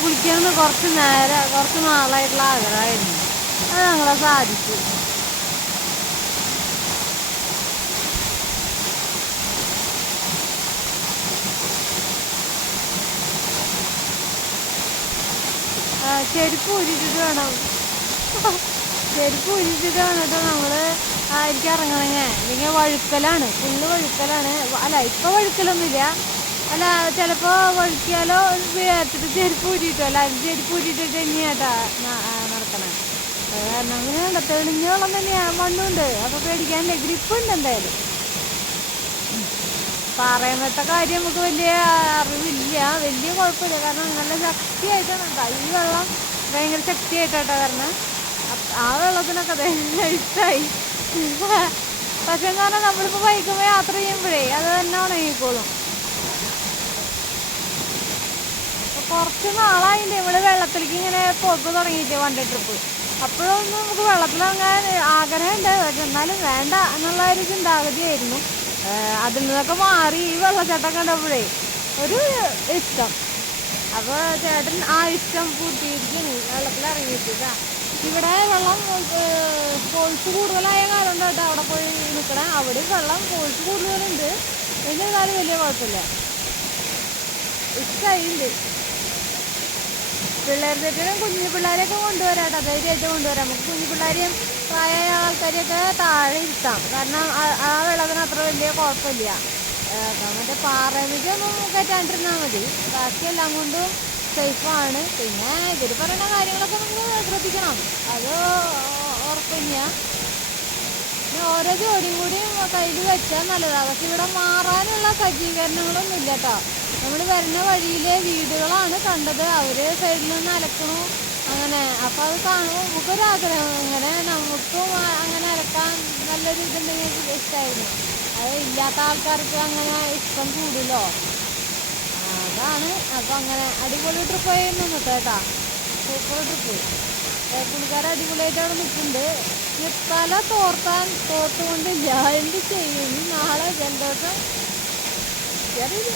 കുളിക്കണമെന്ന് കുറച്ച് നാളായിട്ടുള്ള ആഗ്രഹമായിരുന്നു. അത് ഞങ്ങളെ സാധിച്ചു. ചെരുപ്പ് ഊരിട്ടിട്ട് വേണം നമ്മള് ആയിരിക്കും ഇറങ്ങണങ്ങ. ഇല്ലെങ്കിൽ വഴുക്കലാണ്, ഫുള്ള് വഴുക്കലാണ്. അല്ല ഇപ്പൊ വഴുക്കലൊന്നുമില്ല. അല്ല ചിലപ്പോ വഴുക്കിയാലോ വിചാരിച്ചിട്ട് ചെരുപ്പ് ഊരിയിട്ടു. എല്ലാവരും ചെരുപ്പ് ഊരിട്ടിട്ട് തന്നെയാട്ടാ നടക്കണേ. കാരണം അങ്ങനെ തെളിഞ്ഞ വെള്ളം തന്നെയാണ്, മണ്ണുണ്ട്. അപ്പൊ പേടിക്കാനില്ല, ഗ്രിപ്പുണ്ട് എന്തായാലും. പറയുന്നത്തെ കാര്യം നമുക്ക് വലിയ അറിവില്ല, വലിയ കുഴപ്പമില്ല. കാരണം നല്ല ശക്തിയായിട്ടാണ് കേട്ടോ ഈ വെള്ളം, ഭയങ്കര ശക്തിയായിട്ടാട്ടോ. കാരണം ആ വെള്ളത്തിനൊക്കെ ഇഷ്ടമായി. പക്ഷെ എന്ന് പറഞ്ഞാൽ നമ്മളിപ്പോൾ ബൈക്കുമ്പോൾ യാത്ര ചെയ്യുമ്പോഴേ അത് തന്നെ ഉണങ്ങിക്കോളും. കുറച്ച് നാളായില്ലേ നമ്മള് വെള്ളത്തിലേക്ക് ഇങ്ങനെ പോക്ക് തുടങ്ങിയിട്ട്, വണ്ടി ട്രിപ്പ്. അപ്പോഴൊന്നും നമുക്ക് വെള്ളത്തിലിറങ്ങാൻ ആഗ്രഹമുണ്ട്, പക്ഷെ എന്നാലും വേണ്ട എന്നുള്ള ഒരു ചിന്താഗതിയായിരുന്നു. അതിൽ നിന്നൊക്കെ മാറി ഈ വെള്ളച്ചാട്ടം കണ്ടപ്പോഴേ ഒരു ഇഷ്ടം. അപ്പോൾ ചേട്ടൻ ആ ഇഷ്ടം പൂർത്തീകരിക്കുന്നു വെള്ളത്തിലിറങ്ങിയിട്ടാ. ഇവിടെ വെള്ളം ഫോൾസ് കൂടുതലായ കാലം കേട്ടോ അവിടെ പോയി നിൽക്കണേ. അവിടെ വെള്ളം ഫോൾസ് കൂടുതലുണ്ട്, എന്നിരുന്നാലും വലിയ കുഴപ്പമില്ല, ഇഷ്ടമായിട്ടുണ്ട്. പിള്ളേരുടെ കുഞ്ഞു പിള്ളേരെയൊക്കെ കൊണ്ടുവരാട്ടോ, ധൈര്യമായിട്ട് കൊണ്ടുവരാം. നമുക്ക് കുഞ്ഞു പിള്ളേരെയും പ്രായമായ ആൾക്കാരെയൊക്കെ താഴെ ഇരുത്താം. കാരണം ആ വെള്ളത്തിന് അത്ര വലിയ കുഴപ്പമില്ല. മറ്റേ പാറമിക്കൊന്നും കയറ്റാണ്ടിരുന്നാൽ മതി, ബാക്കിയെല്ലാം കൊണ്ടും സേഫാണ്. പിന്നെ ഇവർ പറയുന്ന കാര്യങ്ങളൊക്കെ നമുക്ക് ശ്രദ്ധിക്കണം, അത് ഉറപ്പില്ല. പിന്നെ ഓരോ ജോലിയും കൂടി കയ്യിൽ വെച്ചാൽ നല്ലതാണ്. പക്ഷെ ഇവിടെ മാറാനുള്ള സജ്ജീകരണങ്ങളൊന്നും ഇല്ല കേട്ടോ. നമ്മൾ വരുന്ന വഴിയിലെ വീടുകളാണ് കണ്ടത്, അവർ സൈഡിൽ നിന്ന് അലക്കണു അങ്ങനെ. അപ്പം അത് കാണുമ്പോൾ നമുക്കൊരാഗ്രഹം, അങ്ങനെ നമുക്കും അങ്ങനെ അലക്കാൻ നല്ലൊരു ഇതുണ്ടെങ്കിൽ ഇഷ്ടമായിരുന്നു. അത് ഇല്ലാത്ത ആൾക്കാർക്ക് അങ്ങനെ ഇഷ്ടം കൂടുമല്ലോ, അതാണ്. അപ്പം അങ്ങനെ അടിപൊളി ട്രിപ്പ് ആയിരുന്നു കേട്ടാ, സൂപ്പർ ട്രിപ്പ്. പുള്ളിക്കാരൻ അടിപൊളിയായിട്ട് അവിടെ നിൽക്കുന്നുണ്ട്. തല തോർത്തുകൊണ്ടില്ല, എന്ത് ചെയ്യും? നാളെ ജലദോഷം ചെറിയ